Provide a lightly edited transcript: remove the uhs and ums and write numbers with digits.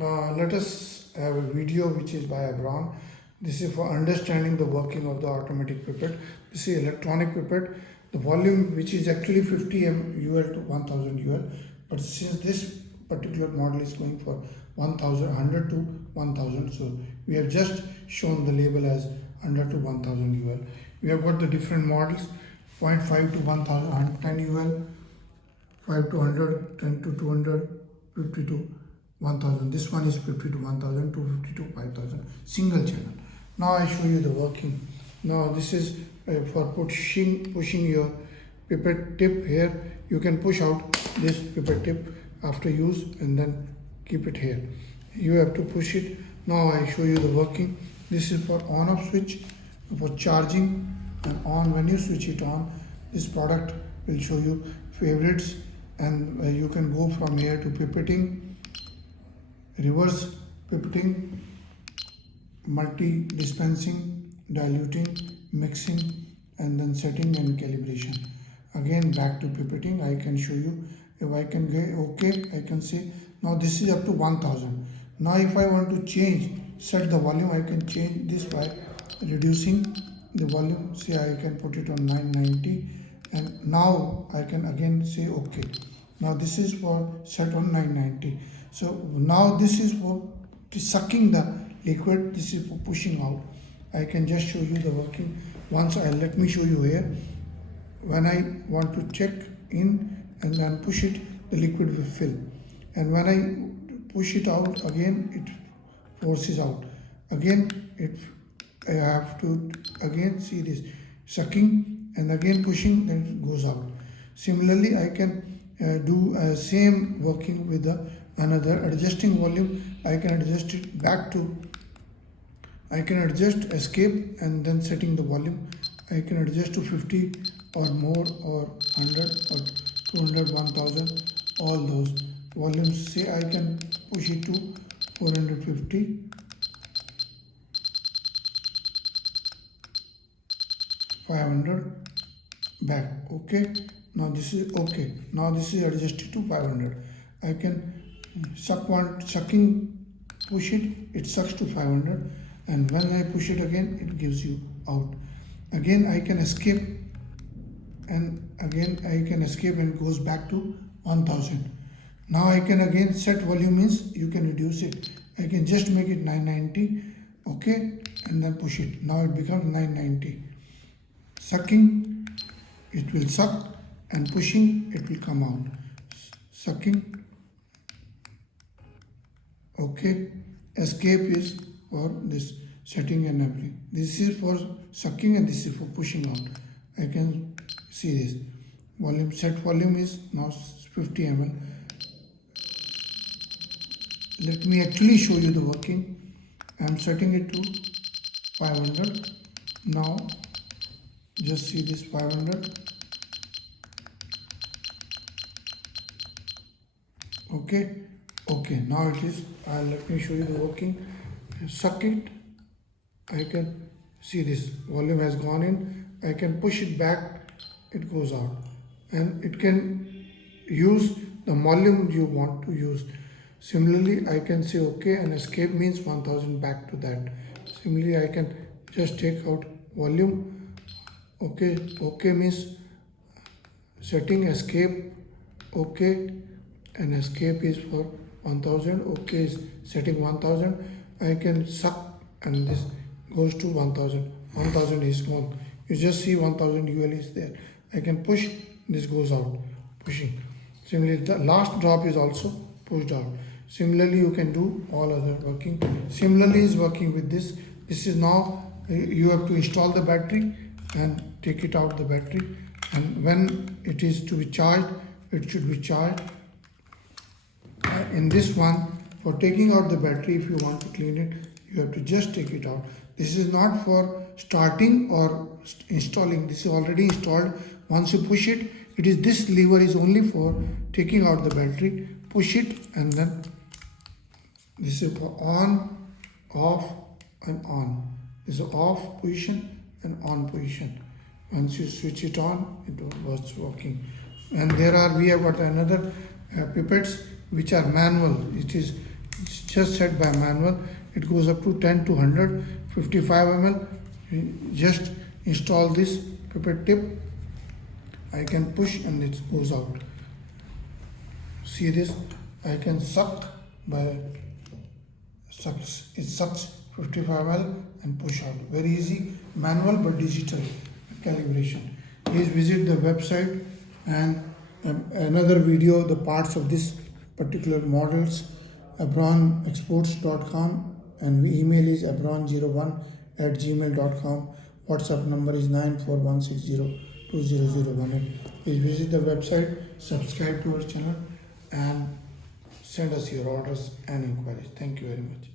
Let us have a video which is by Abron. This is for understanding the working of the automatic pipette. This is electronic pipette. The volume which is actually 50 UL to 1000 UL, but since this particular model is going for 100 to 1000, so we have just shown the label as 100 to 1000 UL. We have got the different models: 0.5 to 1000, 10 UL, 5 to 100, 10 to 200, 50 to 1000. This one is 50 to 1000, 250 to 5000, single channel. Now I show you the working. Now this is for pushing your pipette tip here. You can push out this pipette tip after use and then keep it here. You have to push it. Now I show you the working. This is for on off switch, for charging and on. When you switch it on, this product will show you favorites, and you can go from here to pipetting, reverse pipetting, multi dispensing, diluting, mixing, and then setting and calibration. Again back to pipetting. I can show you. If I can get okay, I can say now this is up to 1000. Now if I want to set the volume, I can change this by reducing the volume. Say I can put it on 990, and now I can again say okay. Now this is for set on 990. So now this is for sucking the liquid. This is for pushing out. I can just show you the working. Let me show you here. When I want to check in and then push it, the liquid will fill. And when I push it out again, it forces out. Again, I have to again see this sucking and again pushing, then it goes out. Similarly, I can do same working with another adjusting volume. I can adjust it back to, I can adjust escape and then setting the volume. I can adjust to 50 or more, or 100 or 200, 1000, all those volumes. Say I can push it to 450, 500, back. Okay, now this is okay. Now this is adjusted to 500. I can sucking, push it, it sucks to 500, and when I push it again, it gives you out. Again I can escape, and again I can escape, and it goes back to 1000. Now I can again set volume, means you can reduce it. I can just make it 990, okay, and then push it. Now it becomes 990. Sucking, it will suck, and pushing, it will come out. Sucking, okay. Escape is for this setting and everything. This is for sucking and this is for pushing out. I can see this. Volume, set volume is now 50 ml. Let me actually show you the working. I am setting it to 500. Now just see this 500. Okay, okay, now it is. Let me show you the working. Suck it. I can see this volume has gone in. I can push it back, it goes out, and it can use the volume you want to use. Similarly, I can say okay, and escape means 1000, back to that. Similarly, I can just take out volume. Okay, okay means setting, escape, okay, and escape is for 1000. Okay is setting 1000. I can suck, and this goes to 1000. 1000 is gone. You just see 1000 UL is there. I can push, this goes out, pushing. Similarly, the last drop is also pushed out. Similarly, you can do all other working. Similarly is working with this. This is now, you have to install the battery and take it out the battery. And when it is to be charged, it should be charged. In this one, for taking out the battery, if you want to clean it, you have to just take it out. This is not for starting or installing. This is already installed. Once you push it, it is, this lever is only for taking out the battery. Push it, and then this is for on, off, and on. This is off position and on position. Once you switch it on, it was working. And we have got another pipettes which are manual. It is It's just set by manual. It goes up to 10 to 100, 55 ml. Just install this pipette tip. I can push and it goes out. See this? I can suck by sucks. It sucks 55 ml and push out. Very easy, manual but digital calibration. Please visit the website and another video, the parts of this particular models, abronexports.com, and email is abron01@gmail.com. WhatsApp number is 9416020018. Please visit the website, subscribe to our channel, and send us your orders and inquiries. Thank you very much.